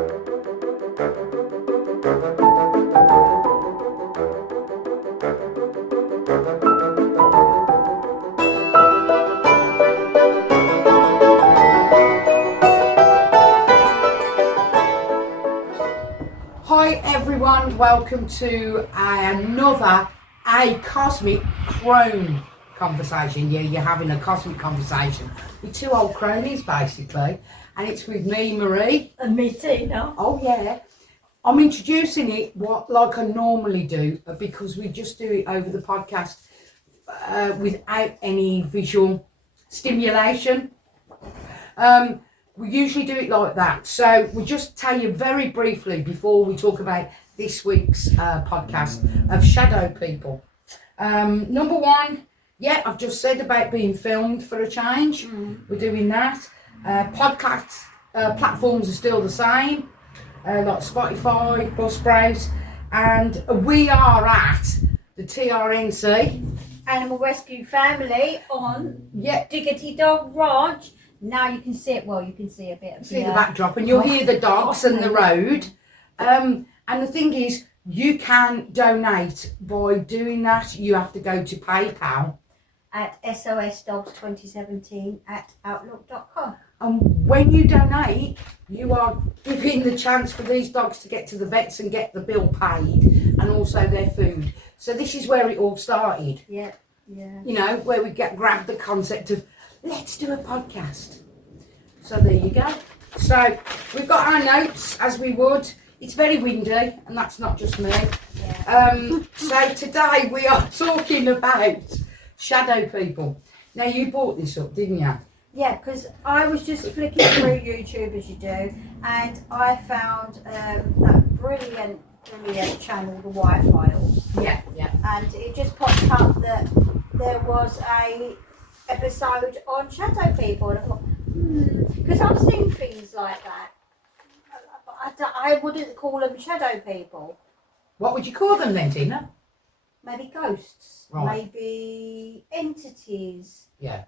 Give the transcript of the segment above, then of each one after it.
Hi everyone, welcome to another cosmic crone conversation. Yeah, you're having a cosmic conversation with two old cronies basically, and it's with me, Marie. And me, Tina. Oh yeah. I'm introducing it like I normally do because we just do it over the podcast without any visual stimulation. We usually do it like that. So we'll just tell you very briefly before we talk about this week's podcast of shadow people. Number one, yeah, I've just said about being filmed for a change. We're doing that. Podcast platforms are still the same, like Spotify, Buzzsprout, and we are at the TRNC. Animal Rescue Family on Diggity Dog Ranch. Now you can see it. Well, you can see a bit of the backdrop, and you'll hear the dogs and the road. And the thing is, you can donate by doing that. You have to go to PayPal at sosdogs2017@outlook.com. And when you donate, you are giving the chance for these dogs to get to the vets and get the bill paid, and also their food. So this is where it all started. Yeah. You know, where we grabbed the concept of let's do a podcast. So there you go. So we've got our notes as we would. It's very windy, and that's not just me. Yeah. So today we are talking about shadow people. Now you brought this up, didn't you? Yeah, because I was just flicking through YouTube as you do, and I found that brilliant channel, the White Files. Yeah. And it just popped up that there was a episode on shadow people, and I thought, because I've seen things like that. I wouldn't call them shadow people. What would you call them then, Tina? Maybe ghosts. Right. Maybe entities. Yeah.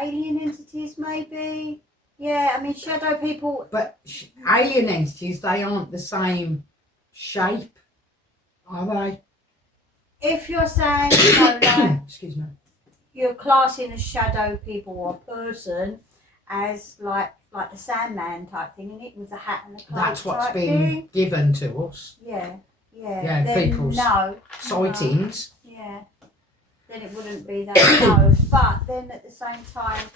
Alien entities, maybe. Yeah, I mean, shadow people. But alien entities, they aren't the same shape, are they? If you're saying, like, excuse me, you're classing a shadow people or a person as like the Sandman type thing, and it was a hat and a cloak. That's what's type been thing. given to us. Yeah. Yeah, then people's sightings. No. Yeah. Then it wouldn't be that no. But then at the same time,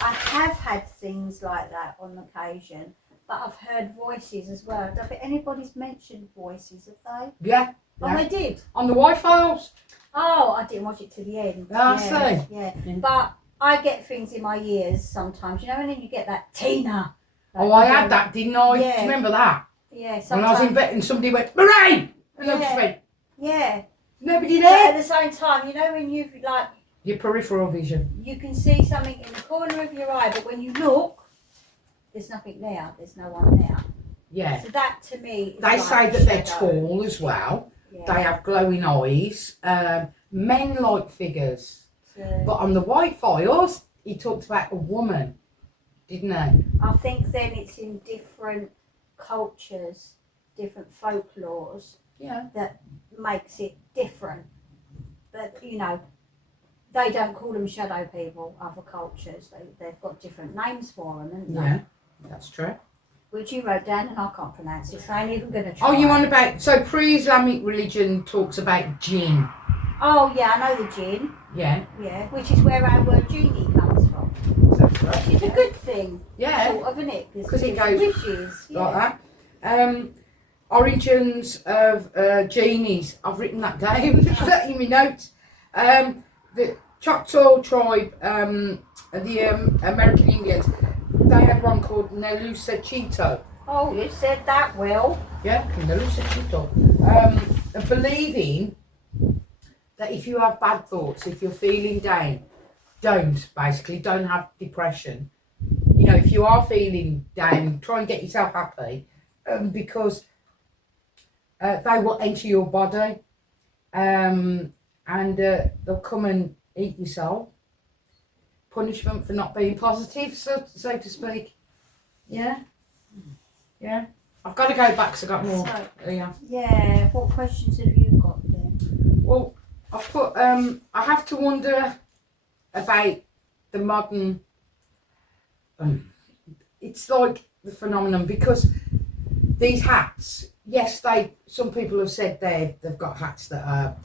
I have had things like that on occasion. But I've heard voices as well. I don't think anybody's mentioned voices, have they? Yeah. Oh, they did. On the White Files. Oh, I didn't watch it to the end. I see. Yeah. But I get things in my ears sometimes, you know, and then you get that Tina. Like, I had that, didn't I? Yeah. Do you remember that? Yeah. When Sometimes. I was in bed and somebody went, Marie! And I just went, Yeah. nobody But there. at the same time, you know, when you've like, Your peripheral vision. you can see something in the corner of your eye, but when you look, there's nothing there. There's no one there. Yeah. So that to me is They like say that they're shadow. tall as well. Yeah. They have glowing eyes. Men-like figures. So But on the White Files, he talked about a woman, didn't he? I think then it's in different cultures, different folklores. Yeah. That makes it different. But you know, they don't call them shadow people. Other cultures, they've got different names for them, haven't they? Yeah, that's true. Which you wrote down, and I can't pronounce it, so I ain't even going to try. Oh, you want about, so pre-Islamic religion talks about jinn. Oh yeah, I know the jinn. Yeah. Yeah, which is where our word genie comes from. That's right. Which is a good thing. Yeah. Sort of, isn't it? 'Cause it goes wishes. Like that. Origins of genies. I've written that down in my notes. The Choctaw tribe, the American Indians, they had one called Nelusachito. Oh, you said that, Will. Yeah, Nelusachito. Believing that if you have bad thoughts, if you're feeling down, don't have depression. You know, if you are feeling down, try and get yourself happy, because they will enter your body, and they'll come and eat your soul. punishment for not being positive, so to speak. Yeah, yeah. I've got to go back because I got more. So, Yeah. yeah, what questions have you got then? Well, I've put. I have to wonder about the modern. It's like the phenomenon because these hats. Yes, some people have said they've got hats that are.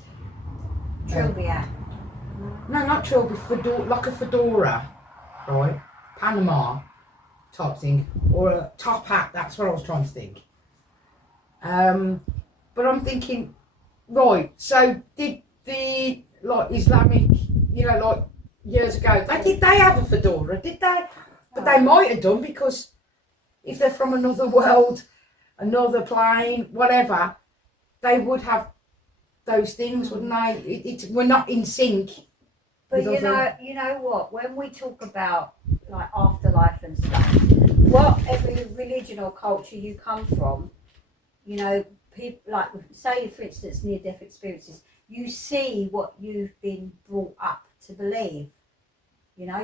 Trilby hat. No, not trilby. Like a fedora, right? Panama type thing, or a top hat. That's what I was trying to think. But I'm thinking, right? So did the Islamic, like years ago, they have a fedora? Did they? But they might have done because if they're from another world, another plane, whatever, they would have those things, wouldn't they? We're not in sync. But you know what? When we talk about like afterlife and stuff, whatever religion or culture you come from, people like say for instance near-death experiences, you see what you've been brought up to believe.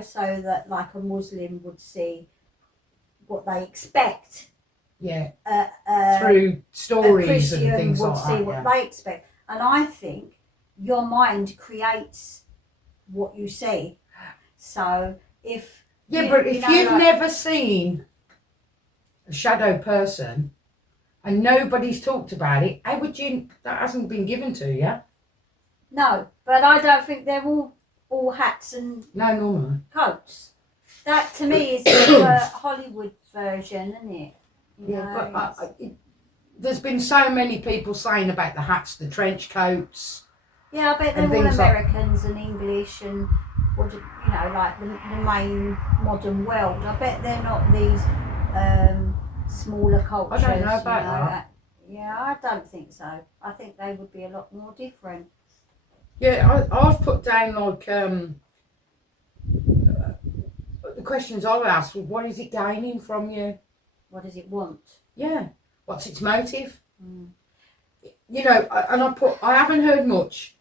So that like a Muslim would see what they expect. Yeah. Through stories and things would like see that. what they expect, and I think your mind creates what you see. So if but if you've never seen a shadow person and nobody's talked about it, how would you? That hasn't been given to you. No, but I don't think they're all hats and coats. That to me is a Hollywood version, isn't it? But there's been so many people saying about the hats, the trench coats. Yeah, I bet they're all Americans and English and like the main modern world. I bet they're not these smaller cultures. I don't know about that. Yeah, I don't think so. I think they would be a lot more different. Yeah, I've put down like the questions I've asked. What is it gaining from you? What does it want? Yeah. What's its motive? I haven't heard much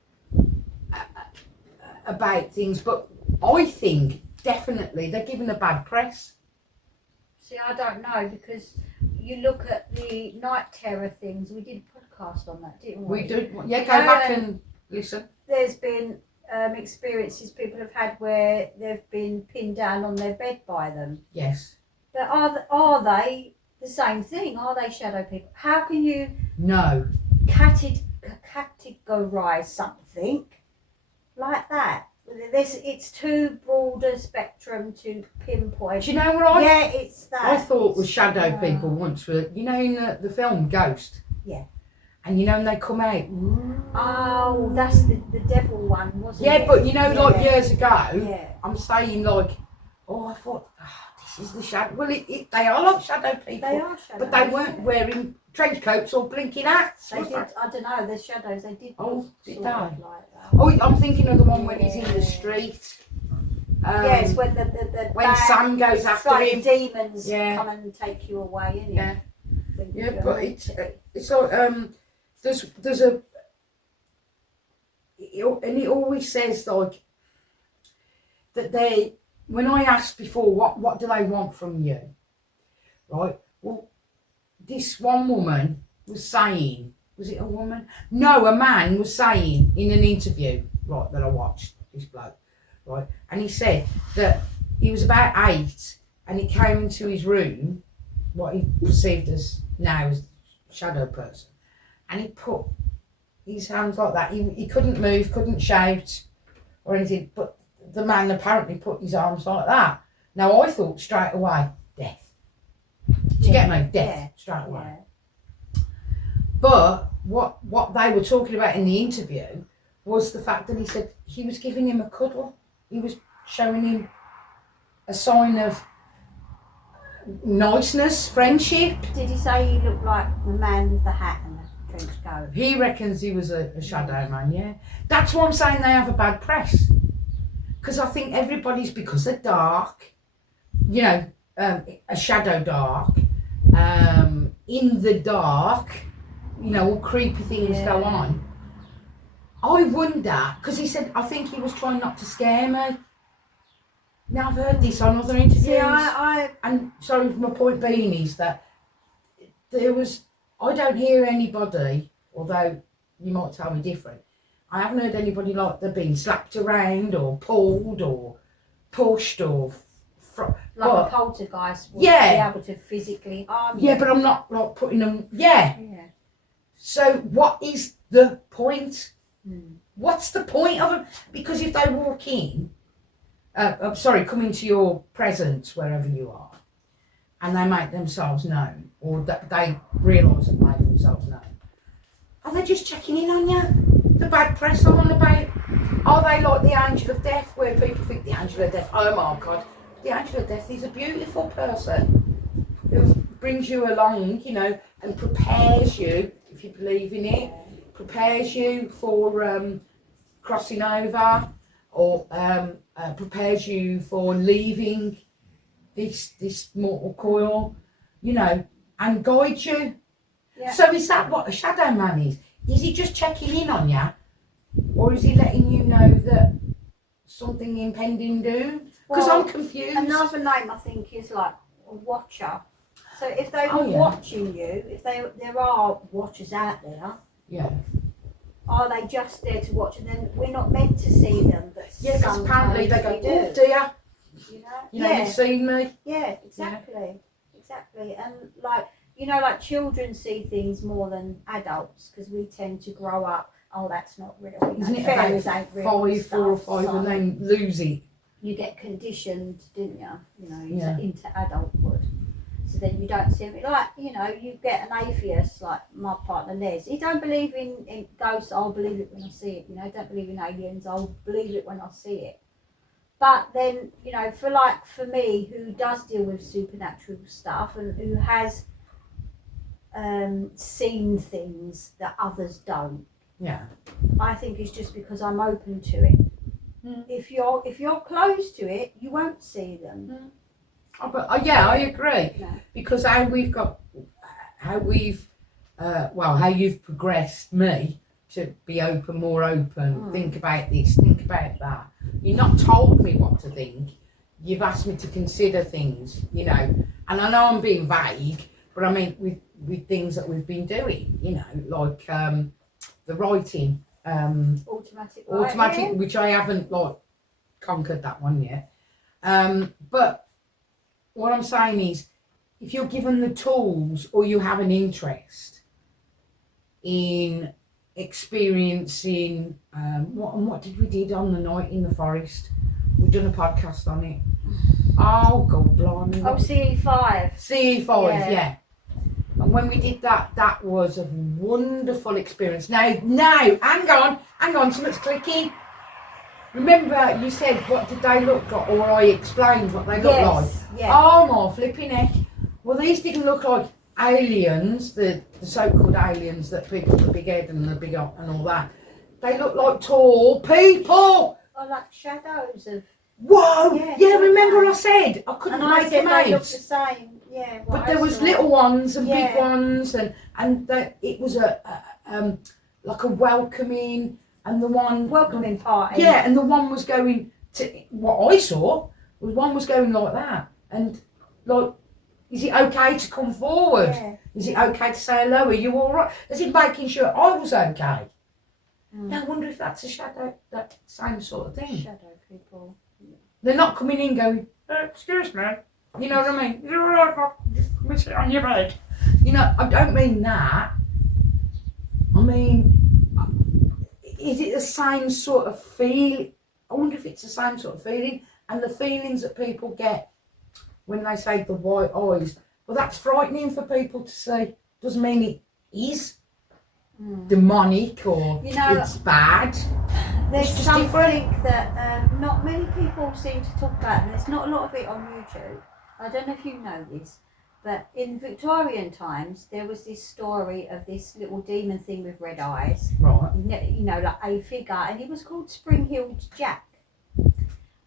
about things, but I think definitely they're given a bad press. See, I don't know because you look at the night terror things. We did a podcast on that, didn't we? We did. Yeah, go back and listen. There's been experiences people have had where they've been pinned down on their bed by them. Yes. But are they the same thing? Are they shadow people? How can you categorize something like that? It's too broad a spectrum to pinpoint. Do you know what it's that. I thought was shadow people once were, in the film Ghost? Yeah. And when they come out. Oh, that's the devil one, wasn't it? Yeah, but years ago, I'm saying I thought, this is the shadow. Well, they are like shadow people. They are shadows. But they weren't wearing trench coats or blinking hats. They did, I don't know, the shadows, they did. Did they? Like that. Oh, I'm thinking of the one when he's in the street. Yes, when when Sam goes after like him. Demons come and take you away, isn't it? Yeah, but it's like there's a and it always says like that when I asked before what do they want from you, right? Well, this one woman was saying, was it a woman? No, a man was saying in an interview, right, that I watched, this bloke, right, and he said that he was about 8 and he came into his room, what he perceived as now as shadow person, and he put his hands like that. He couldn't move, couldn't shout or anything, but the man apparently put his arms like that. Now I thought straight away, death. Do you get me? Death, straight away. Yeah. But what they were talking about in the interview was the fact that he said he was giving him a cuddle. He was showing him a sign of niceness, friendship. Did he say he looked like the man with the hat and the trench coat? He reckons he was a shadow man, yeah. That's why I'm saying they have a bad press. Because I think everybody's, because they're dark, a shadow dark, in the dark, all creepy things go on. I wonder, because he said, I think he was trying not to scare me. Now I've heard this on other interviews. Yeah, and sorry, my point being is that I don't hear anybody, although you might tell me different. I haven't heard anybody like they're being slapped around or pulled or pushed or Like a poltergeist would be able to physically harm you. Yeah, but I'm not like putting them. Yeah. So what is the point? What's the point of them? Because if they walk in, come into your presence wherever you are, and they make themselves known, or that they realise they've made themselves known, are they just checking in on you? The bad press on about, are they like the angel of death, where people think the angel of death, oh my God, the angel of death is a beautiful person who brings you along, you know, and prepares you, if you believe in it, prepares you for crossing over, or prepares you for leaving this mortal coil, you know, and guides you. Yeah. So is that what a shadow man is? Is he just checking in on you, or is he letting you know that something impending doom? Because I'm confused. Another name I think is like a watcher. So if they were watching you, if there are watchers out there, are they just there to watch? And then we're not meant to see them, but because apparently they go, do. oh dear, you know, you've seen me. Yeah, exactly, and like. You know, like children see things more than adults because we tend to grow up. Oh, that's not real. Isn't it about 4 or 5, and then lose it? You get conditioned, didn't you? You know, into adulthood. So then you don't see it. Like, you know, you get an atheist like my partner Les. He don't believe in ghosts. I'll believe it when I see it. You know, don't believe in aliens. I'll believe it when I see it. But then, you know, for me, who does deal with supernatural stuff and who has seen things that others don't. Yeah. I think it's just because I'm open to it. If you're closed to it, you won't see them. I agree. No. Because how you've progressed me to be more open, think about this, think about that. You've not told me what to think. You've asked me to consider things, you know. And I know I'm being vague, but I mean with things that we've been doing, you know, like the writing, automatic, which I haven't like conquered that one yet. But what I'm saying is, if you're given the tools or you have an interest in experiencing what did we did on the night in the forest? We've done a podcast on it. Oh God, blimey! CE5. CE5, yeah. And when we did that, that was a wonderful experience. Now, hang on, something's clicking. Remember, you said, what did they look like? Or I explained what they look like. Yeah. Oh my flipping heck. Well, these didn't look like aliens, the so-called aliens that people with the big head and the big and all that. They look like tall people. Or like shadows of... Whoa! Yeah, remember I said I couldn't make them out. They look the same. Yeah, but there was little ones and big ones, and it was a like a welcoming, and the welcoming party. Yeah, and the one was going to what I saw was one was going like that, and like, is it okay to come forward? Yeah. Is it okay to say hello? Are you all right? As if making sure I was okay. Now I wonder if that's a shadow, that same sort of thing. Shadow people. They're not coming in going, excuse me. You know what I mean? Is it alright if I come and sit on your bed? You know, I don't mean that. I mean, is it the same sort of feel? I wonder if it's the same sort of feeling. And the feelings that people get when they say the white eyes, well, that's frightening for people to see. Doesn't mean it is demonic or it's bad. There's something that not many people seem to talk about, and there's not a lot of it on YouTube. I don't know if you know this, but in Victorian times, there was this story of this little demon thing with red eyes. Right. You know, like a figure, and he was called Spring-Heeled Jack.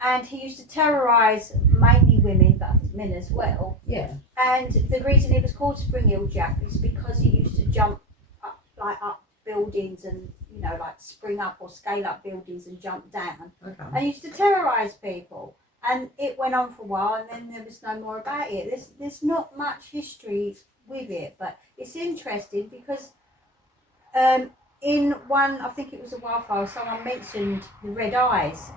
And he used to terrorise mainly women, but men as well. Yeah. And the reason he was called Spring-Heeled Jack is because he used to jump up buildings and, you know, like spring up or scale up buildings and jump down. Okay. And used to terrorise people. And it went on for a while, and then there was no more about it. There's not much history with it, but it's interesting because in one, I think it was a wildfire, someone mentioned the red eyes,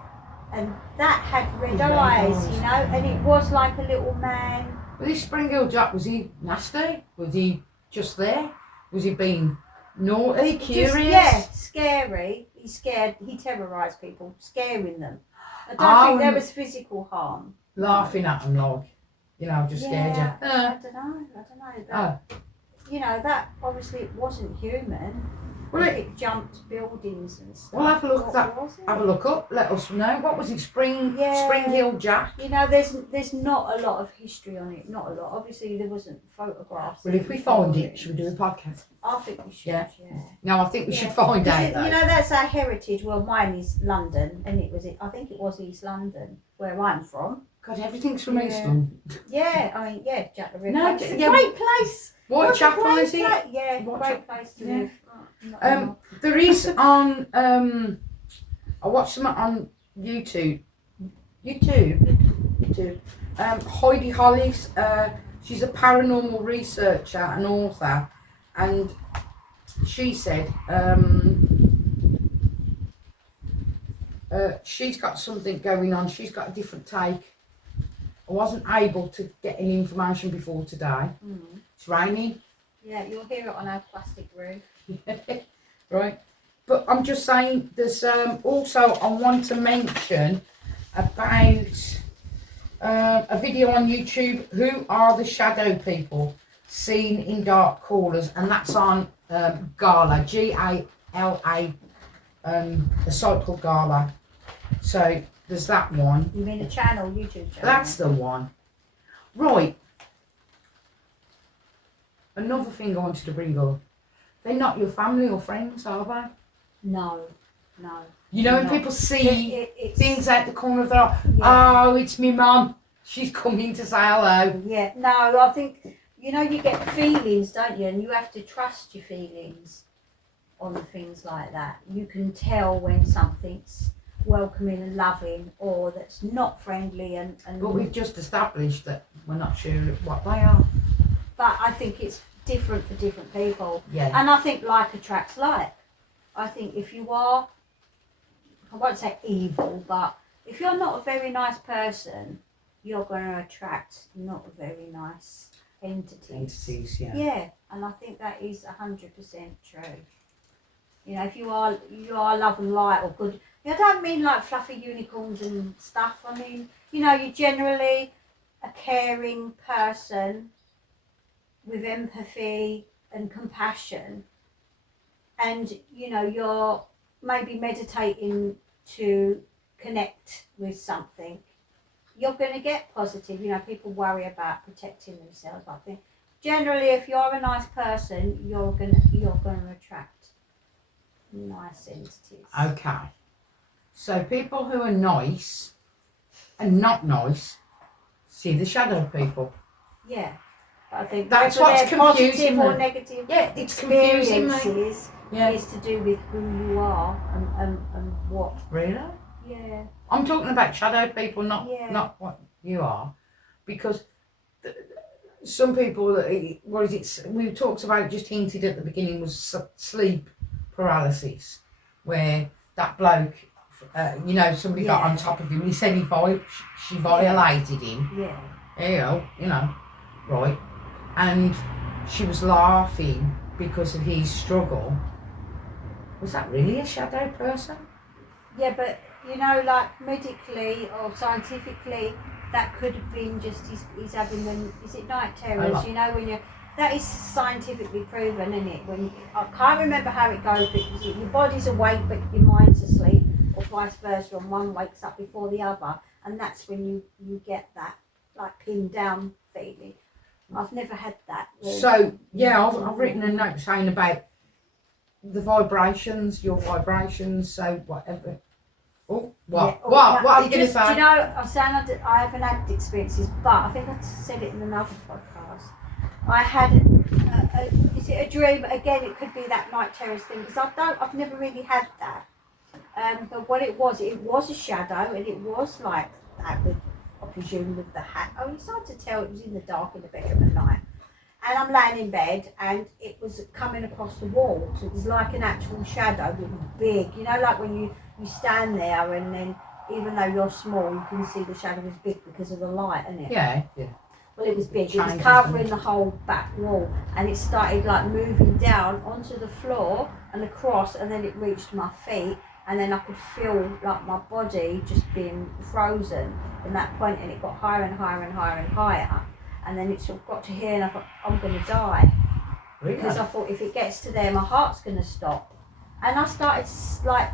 and that had red eyes, you know, and it was like a little man. But this Spring Hill Jack, was he nasty? Was he just there? Was he being naughty, curious? Just, yeah, scary. He terrorised people, scaring them. I don't think there was physical harm. Laughing at them like, you know, just scared you. I don't know. But, you know, that obviously it wasn't human. Well, it jumped buildings and stuff. Well, have a look Have a look up. Let us know. What was it? Spring Hill Jack. You know, there's not a lot of history on it. Not a lot. Obviously, there wasn't photographs. Well, if we find it, should we do a podcast? I think we should. Yeah. No, I think we should find out. You know, that's our heritage. Well, mine is London, and I think it was East London, where I'm from. God, everything's from East London. Yeah, I mean, Jack the Ripper. No, it's a great place. Whitechapel, is it? Yeah, great place to live. There is on. I watched some on YouTube. Heidi Hollis. She's a paranormal researcher and author, and she said she's got something going on. She's got a different take. I wasn't able to get any information before today. It's raining. Yeah, you'll hear it on our plastic roof. Right. But I'm just saying, there's also, I want to mention about a video on YouTube, Who Are the Shadow People Seen in Dark Corners, and that's on Gala, Gala, a site called Gala. So there's that one. You mean a channel, YouTube channel? That's the one. Right. Another thing I wanted to bring up. They're not your family or friends, are they? No. You know, when people see things out the corner of their eye, oh, it's me mum, she's coming to say hello. Yeah, no, I think, you know, you get feelings, don't you? And you have to trust your feelings on things like that. You can tell when something's welcoming and loving or that's not friendly and But we've just established that we're not sure what they are. But I think it's different for different people. Yeah. And I think like attracts like. I think if you are, I won't say evil, but if you're not a very nice person, you're going to attract not very nice entities. Yeah, and I think that is 100% true. You know, if you are love and light or good, I don't mean like fluffy unicorns and stuff. I mean, you know, you're generally a caring person with empathy and compassion, and you know, you're maybe meditating to connect with something, you're going to get positive. You know, people worry about protecting themselves. I think generally, if you're a nice person, you're going to attract nice entities. Okay. So people who are nice and not nice see the shadow people. Yeah. I think that's what's confusing. Positive or negative it's confusing. Is to do with who you are and what. Really? Yeah. I'm talking about shadow people, not what you are, because some people, what is it? We talked about, just hinted at the beginning, was sleep paralysis, where that bloke, you know, somebody got on top of him. He said she violated him. Yeah. You know, right. And she was laughing because of his struggle. Was that really a shadow person? Yeah, but you know, like medically or scientifically, that could have been just he's having night terrors. You know, when that is scientifically proven, isn't it? When I can't remember how it goes, because your body's awake but your mind's asleep, or vice versa, and one wakes up before the other, and that's when you get that like pinned down feeling. I've never had that. So I've written a note saying about the vibrations, your vibrations. So whatever. Oh, what? Yeah, What are you going to say? Do you know, I'm saying I haven't had experiences, but I think I said it in another podcast. I had is it a dream? Again, it could be that night terrors thing, because I've never really had that. But what it was a shadow, and it was like that with, I presume, with the hat. Oh, it's hard to tell. It was in the dark in the bedroom at night, And I'm laying in bed, and it was coming across the wall. So it was like an actual shadow, but it was big. You know, like when you stand there, and then even though you're small, you can see the shadow was big because of the light, isn't it? Yeah. Well, it was big. It was Changes, covering the whole back wall, and it started like moving down onto the floor and across, and then it reached my feet, and then I could feel like my body just being frozen from that point, and it got higher and higher and higher and higher. And then it sort of got to here, and I thought, I'm going to die. Really? Because I thought, if it gets to there, my heart's going to stop. And I started like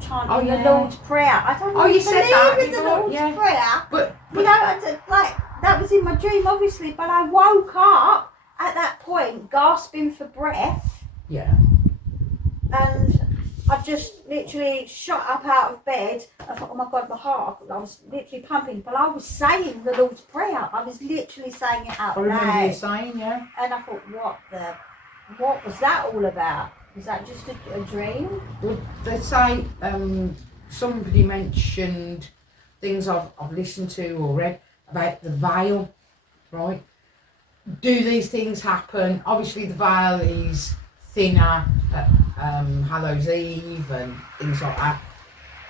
chanting the Lord's Prayer. I don't really believe in the Lord's Prayer. But you know, like that was in my dream, obviously. But I woke up at that point, gasping for breath. Yeah. And I just literally shot up out of bed. I thought, oh my God, my heart. I was literally pumping, but I was saying the Lord's Prayer. I was literally saying it out loud. I remember you saying, yeah. And I thought, what was that all about? Was that just a dream? Well, they say somebody mentioned things I've listened to or read about the veil, right? Do these things happen? Obviously, the veil is thinner at Hallows Eve and things like that.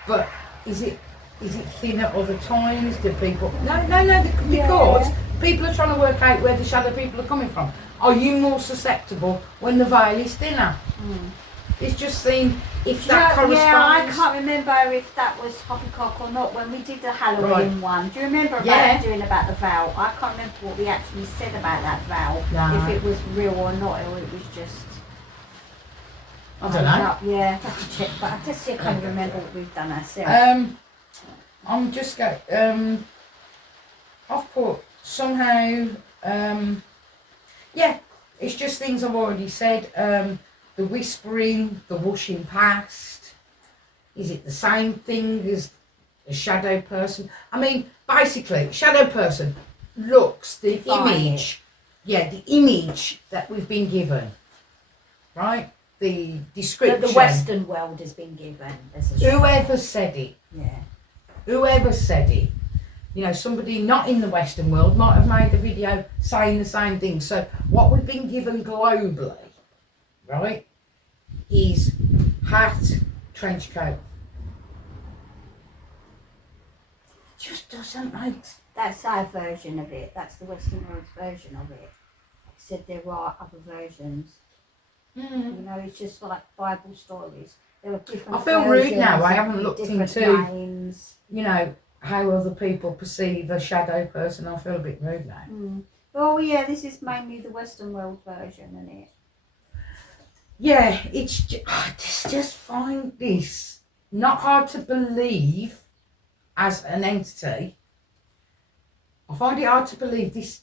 But is it thinner other times? Do people? No, because people are trying to work out where the shadow people are coming from. Are you more susceptible when the veil is thinner? It's just seeing if that corresponds. Yeah, I can't remember if that was Poppycock or not when we did the Halloween one. Do you remember doing about the veil? I can't remember what we actually said about that veil. No. If it was real or not, or it was just. I don't know. Yeah, I have to check, but I just can't remember what we've done ourselves. I'm just going. I've put somehow. Yeah, it's just things I've already said. The whispering, the whooshing past. Is it the same thing as a shadow person? I mean, basically, shadow person looks the image. Yeah, the image that we've been given, right? The description. The Western world has been given. Whoever said it. Yeah. Whoever said it. You know, somebody not in the Western world might have made a video saying the same thing. So what we've been given globally, right, is hat, trench coat. Just doesn't make. That's our version of it. That's the Western world's version of it. Said there are other versions. You know, it's just like Bible stories. There are different. I feel rude now. I haven't looked into names. You know, how other people perceive a shadow person. I feel a bit rude now. Oh yeah, this is mainly the Western world version, isn't it? Yeah, it's just find this not hard to believe as an entity. I find it hard to believe this,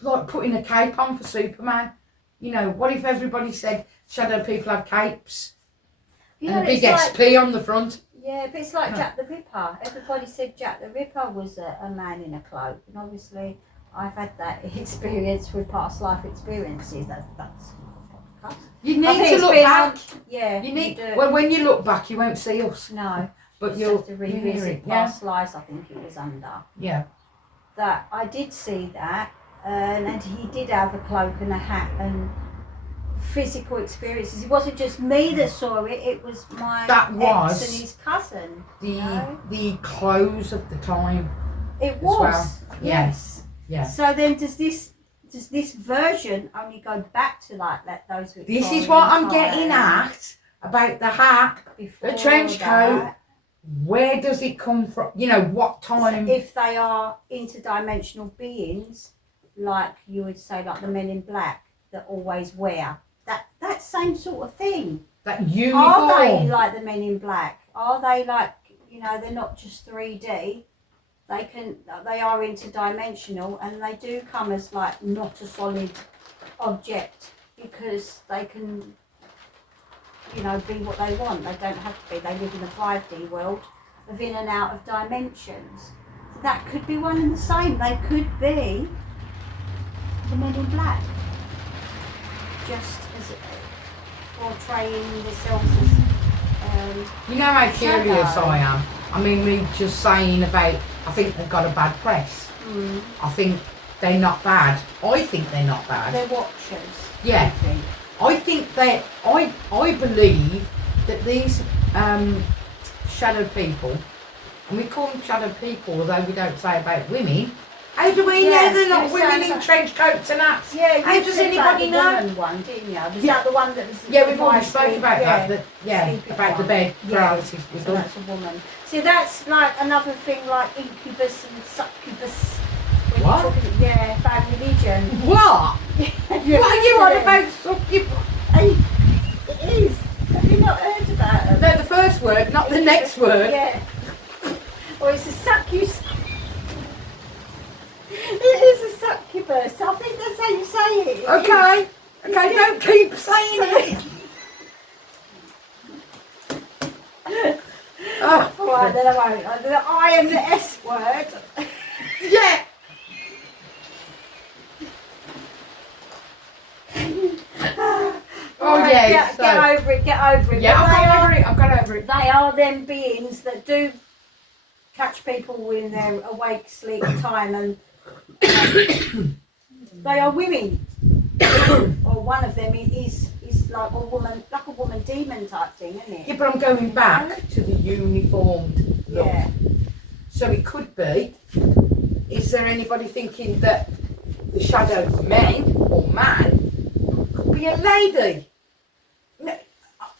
like putting a cape on for Superman. You know, what if everybody said shadow people have capes and a big SP on the front? Yeah, but it's like Jack the Ripper. Everybody said Jack the Ripper was a man in a cloak, and obviously I've had that experience with past life experiences. That's podcast. You need to look back. Yeah, you need. Well, when you look back, you won't see us. No, but you'll have to revisit past lives. I think it was under. Yeah. That I did see that, and he did have a cloak and a hat and physical experiences. It wasn't just me that saw it. It was my ex and his cousin. The clothes of the time. It was. Well. Yes. Yeah. So then, does this version only go back to like those? This is what I'm getting at about the hat, the trench coat. Where does it come from? You know, what time? So if they are interdimensional beings, like you would say, like the Men in Black that always wear that same sort of thing. That uniform. Are they like the Men in Black? Are they like, you know, they're not just 3D? They are interdimensional, and they do come as like not a solid object because they can, you know, be what they want. They don't have to be. They live in a 5D world of in and out of dimensions. So that could be one and the same. They could be the Men in Black, just as portraying themselves as. You know how curious I am. I mean, me just saying about. I think they've got a bad press. I think they're not bad. I think they're not bad. They're watchers. Yeah. I think. I think they. I believe that these shadow people, and we call them shadow people, although we don't say about women. How do we know they're not women in trench coats and hats? Yeah, how does anybody know? The one, didn't you? Was that the one that was? Yeah, we've already spoke about that. Sleeping About the one. bed paralysis. So that's a woman. See, that's like another thing, like incubus and succubus. When What? you're talking, yeah, bad religion. What? What are you on about? It is. Have you not heard about them? No, the first word, not the next word. Yeah. Or it's a succubus. It is a succubus. I think that's how you say it. Okay. Okay, don't keep saying it. Oh. Alright, then I won't. The I and the S word. Yeah. Oh Right, yeah. Get over it. Get over it. Yeah, But I've got over it. They are them beings that do catch people in their awake sleep time, and they are women. Or one of them is like a woman demon type thing, isn't it? Yeah, but I'm going back to the uniformed look. Yeah. So it could be. Is there anybody thinking that the shadow men or man could be a lady? No,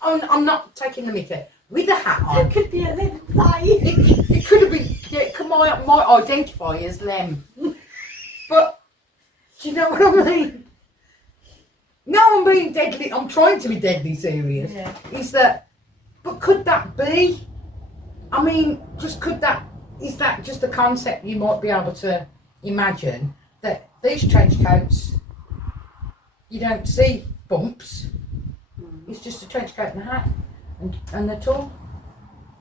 I'm not taking the mickey. With a hat on. It could be a little It could have been. Yeah, it could might identify as them. But do you know what I mean? No, I'm being deadly. I'm trying to be deadly serious. Yeah. Is that? But could that be? I mean, could that? Is that just a concept you might be able to imagine that these trench coats, you don't see bumps. It's just a trench coat and a hat, and a tall.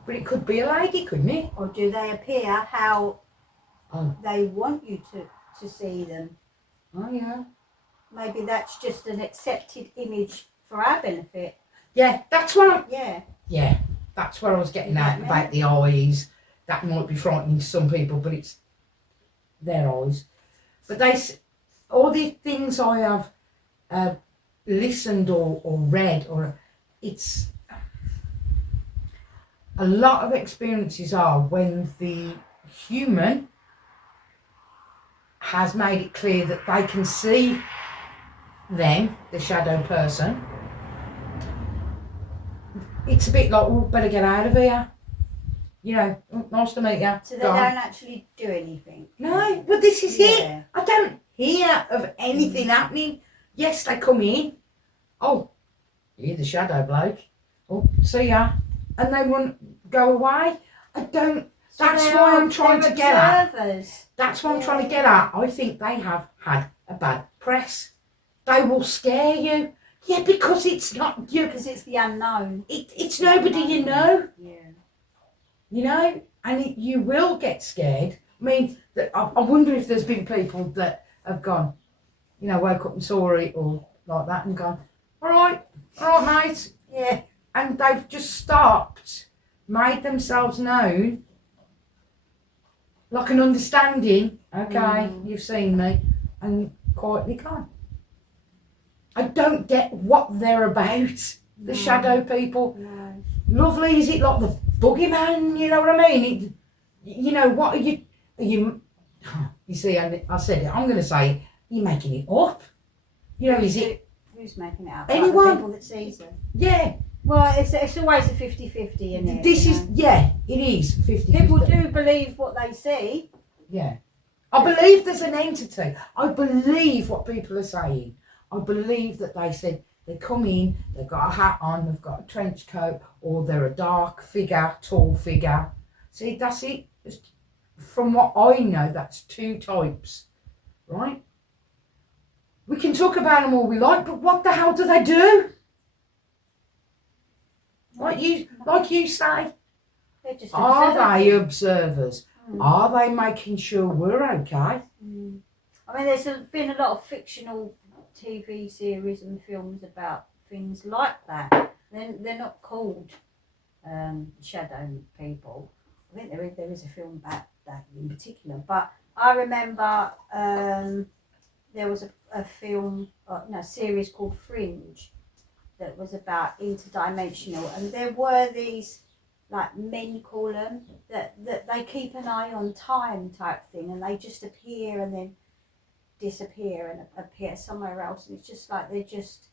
But it could be a lady, couldn't it? Or do they appear how Oh. they want you to see them? Oh yeah. Maybe that's just an accepted image for our benefit. Yeah, that's what. Yeah. That's what I was getting at about the eyes. That might be frightening to some people, but it's their eyes. But all the things I have listened or read, or it's a lot of experiences are when the human has made it clear that they can see them, the shadow person. It's a bit like, oh, better get out of here. You know, nice to meet you. So they don't actually do anything. No, but this is it. I don't hear of anything happening. Yes, they come in. Oh, you're the shadow bloke. Oh, see ya. And they won't go away. I don't. So that's why I'm trying to get at. Observers. That's what I'm trying to get at. I think they have had a bad press. They will scare you. Yeah, because it's not you. Because it's the unknown. It's nobody you know. Yeah. You know, and you will get scared. I mean, I wonder if there's been people that have gone, you know, woke up and saw it or like that and gone, all right, mate. Yeah. And they've just stopped, made themselves known, like an understanding. Okay, you've seen me, and quietly gone. I don't get what they're about. The shadow people. No. Lovely, is it like the boogeyman? You know what I mean? You know, what are you? You see, I said it. I'm going to say, you're making it up. You know, is it? Who's making it up? Anyone? Like the people that sees them. Yeah. Well, it's always a 50-50, isn't it? This you is, know? yeah, it is 50. People do believe what they see. Yeah. I believe there's an entity. I believe what people are saying. I believe that they said they come in, they've got a hat on, they've got a trench coat, or they're a dark figure, tall figure. See, that's it. From what I know, that's two types, right? We can talk about them all we like, but what the hell do they do? Like you say, They're just are they observing. observers? Are they making sure we're okay? I mean, there's been a lot of fictional TV series and films about things like that. They're not called shadow people. I think there is a film about that in particular, but I remember there was a series called Fringe that was about interdimensional, and there were these, like men call them, that they keep an eye on time type thing, and they just appear and then disappear and appear somewhere else, and it's just like they're just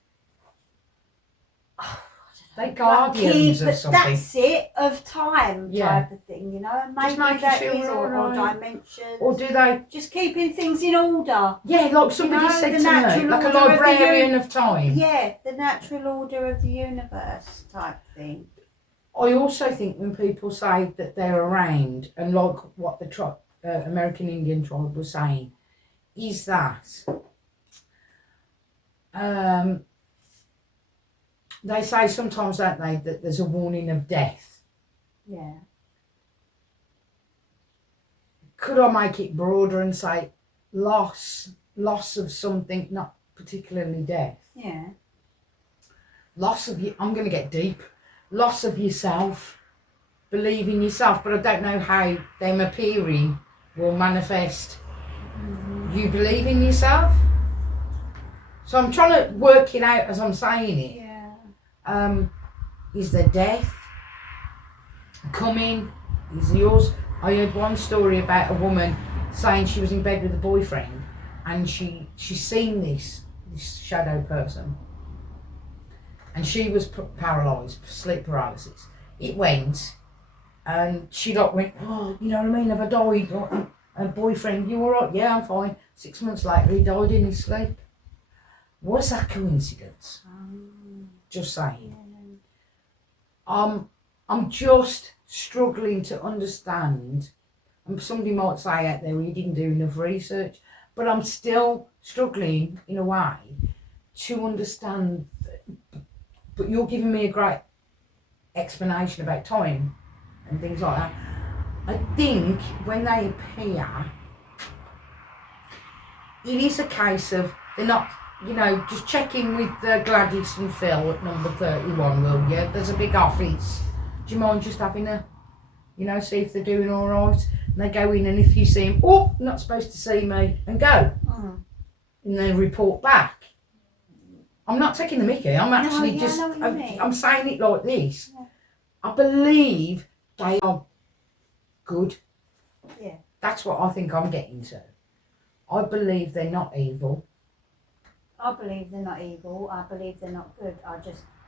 They guardians of something. That's it, of time type of thing, you know, and maybe that sure is, or dimensions. Or do they just keeping things in order? Yeah, like somebody said to me, like a librarian of time. Yeah, the natural order of the universe type thing. I also think when people say that they're around, and like what the American Indian tribe was saying, is that they say sometimes, don't they, that there's a warning of death. Yeah. Could I make it broader and say loss of something, not particularly death? Yeah. Loss of you. I'm going to get deep. Loss of yourself, believe in yourself, but I don't know how them appearing will manifest. You believe in yourself? So I'm trying to work it out as I'm saying it. Yeah. Is there death coming? Is yours? I heard one story about a woman saying she was in bed with a boyfriend, and she's seen this shadow person, and she was paralysed, sleep paralysis. It went, and she went, oh, you know what I mean? Have I died? And boyfriend, you all right? Yeah, I'm fine. 6 months later, he died in his sleep. Was that coincidence? Just saying. I'm just struggling to understand, and somebody might say out there, you didn't do enough research, but I'm still struggling in a way to understand. But you're giving me a great explanation about time and things like that. I think when they appear, it is a case of they're not, you know, just checking with Gladys and Phil at number 31, will you? There's a big office. Do you mind just having a, you know, see if they're doing all right? And they go in, and if you see them, oh, not supposed to see me, and go. And then report back. I'm not taking the mickey. I'm actually I'm saying it like this. Yeah. I believe they are good. Yeah. That's what I think I'm getting to. I believe they're not evil. I believe they're not evil. I believe they're not good.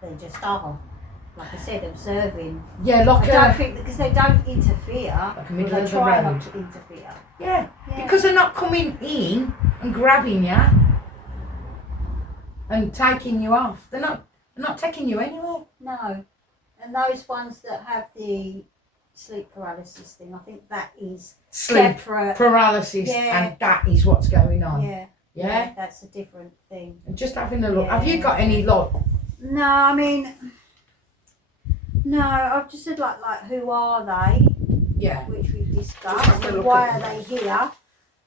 They just are. Like I said, observing. Yeah, like I don't think, because they don't interfere. Like a middle they of the try road. not to interfere. Yeah, because they're not coming in and grabbing you and taking you off. They're not taking you anywhere. No, and those ones that have the sleep paralysis thing, I think that is sleep separate paralysis, and that is what's going on. Yeah, that's a different thing. And just having a look. Have you got any look? No, I mean, no. I've just said like who are they? Yeah. Which we've discussed. And why are they here?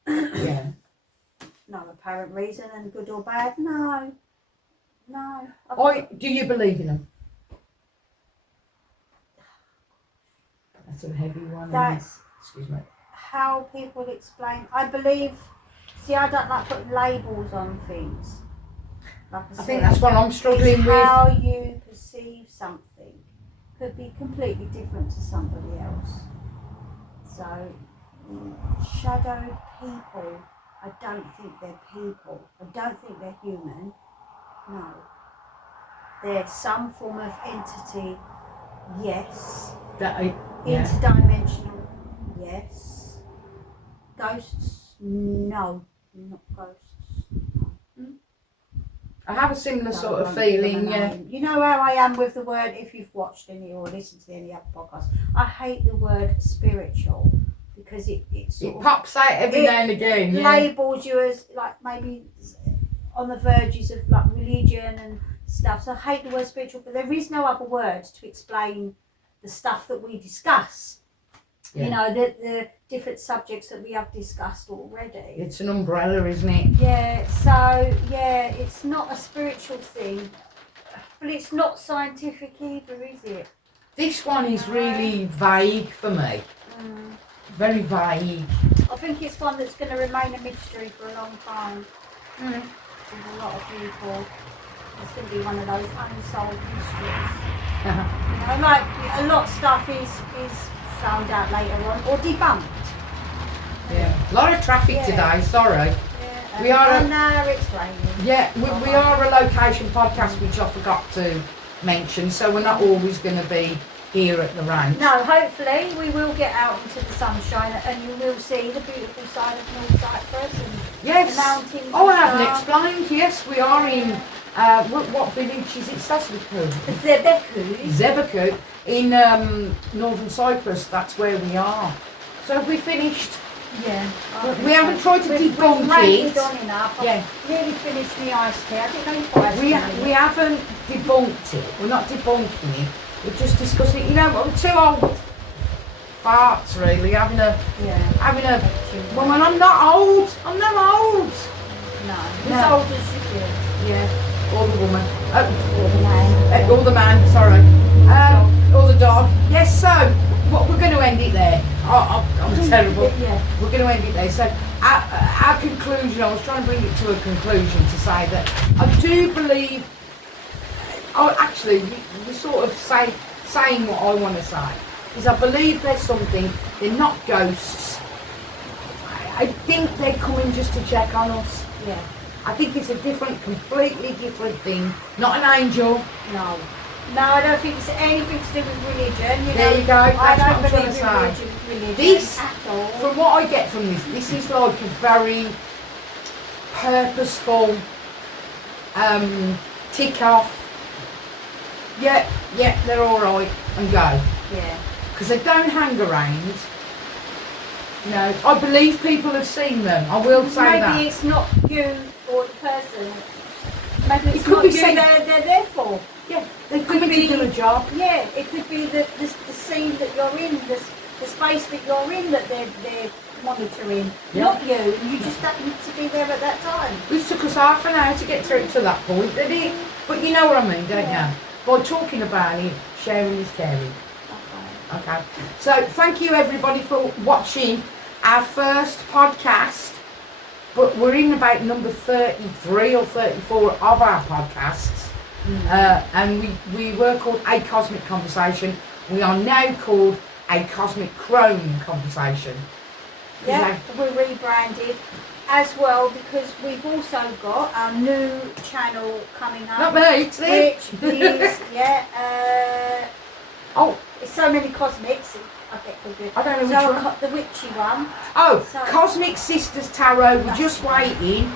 Yeah. No apparent reason, and good or bad. No. Do you believe in them? That's a heavy one. Excuse me. How people explain. I believe. See, I don't like putting labels on things. Like I think that's what I'm struggling with. How you perceive something could be completely different to somebody else. So, shadow people, I don't think they're people. I don't think they're human. No. They're some form of entity, yes. Interdimensional, yes. Ghosts, no. Not ghosts. I have a similar sort of feeling, yeah. You know how I am with the word, if you've watched any or listened to any other podcasts, I hate the word spiritual because it pops out every now and again. Labels you as like maybe on the verges of like religion and stuff. So I hate the word spiritual, but there is no other word to explain the stuff that we discuss. Yeah. You know, the different subjects that we have discussed already. It's an umbrella, isn't it? Yeah, so, it's not a spiritual thing, but it's not scientific either, is it? This one is really vague for me. very vague. I think it's one that's going to remain a mystery for a long time. Mm. With a lot of people. It's going to be one of those unsolved mysteries. You know, like a lot of stuff is found out later on or debunked. Yeah, a lot of traffic Yeah. today. Sorry. Yeah, We are and now it's raining. Yeah, we are a location podcast, which I forgot to mention. So we're not always going to be here at the ranch. No, hopefully we will get out into the sunshine and you will see the beautiful side of North Cyprus and Yes. the mountains. Oh, I and haven't stuff. explained. Yes, we are in. What village is it? Zebeku. Zebeku. Zebeku in northern Cyprus. That's where we are. So have we finished? Yeah. We haven't tried to debunk We've rained it. on enough. Yeah. I've nearly finished my iced tea. I didn't know you guys We haven't debunked it. We're not debunking it. We're just discussing it. You know, we're two old farts really having a. Well, I'm not old. I'm not old. No. No. As old as you feel. Yeah. Or the woman. Or the man. Or the man. Sorry. Or the dog. Yes. So, what we're going to end it there. I'm terrible. Yeah. We're going to end it there. So, our conclusion. I was trying to bring it to a conclusion to say that I do believe. Oh, actually, we sort of saying what I want to say is I believe there's something. They're not ghosts. I think they're coming just to check on us. Yeah. I think it's a completely different thing. Not an angel. No. No, I don't think it's anything to do with religion. There you go. I That's don't what I'm believe trying in to say. religion This, at all. from what I get from this is like a very purposeful tick off. Yeah, they're all right, and go. Yeah. Because they don't hang around. You know, I believe people have seen them. I will say that. Maybe it's not you or the person. Maybe it's It could not be you saying- they're there for. Yeah, they're coming to do a job. Yeah, it could be the scene that you're in, the space that you're in that they're monitoring. Yeah. Not you. You just happen to be there at that time. It took us half an hour to get through to that point, did it? But you know what I mean, don't Yeah. you? By talking about it, sharing is caring. Okay. Okay. So thank you everybody for watching our first podcast. But we're in about number 33 or 34 of our podcasts. And we were called A Cosmic Conversation. We are now called A Cosmic Crone Conversation. Yeah, we're rebranded as well because we've also got our new channel coming up. Not me, it's it. Which is, Oh, it's so many cosmics. I get confused. I don't know So which one. the witchy one. Oh, So- Cosmic Sisters Tarot. We're That's just the one. waiting.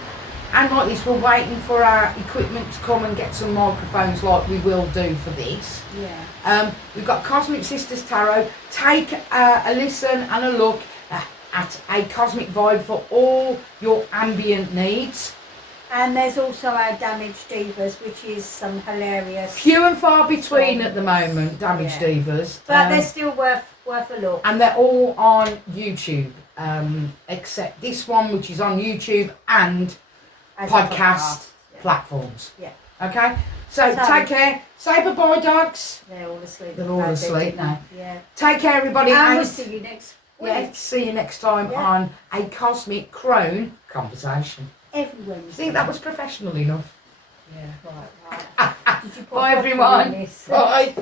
And like this, we're waiting for our equipment to come and get some microphones like we will do for this. Yeah. We've got Cosmic Sisters Tarot. Take a listen and a look at a cosmic vibe for all your ambient needs. And there's also our Damaged Divas, which is some hilarious. Few and far between at the moment, Damaged Yeah. Divas. But they're still worth a look. And they're all on YouTube, except this one, which is on YouTube and As a podcast Yeah. platforms. Yeah. Okay? So take care. Say bye-bye, dogs. They're all asleep. They're all asleep now. Yeah. Take care, everybody. And we'll see you next week. Yeah, see you next time Yeah. on A Cosmic Crone Conversation. Every I Wednesday. think that was professional enough. Yeah, right. Did you put Bye, a everyone. on this? Bye.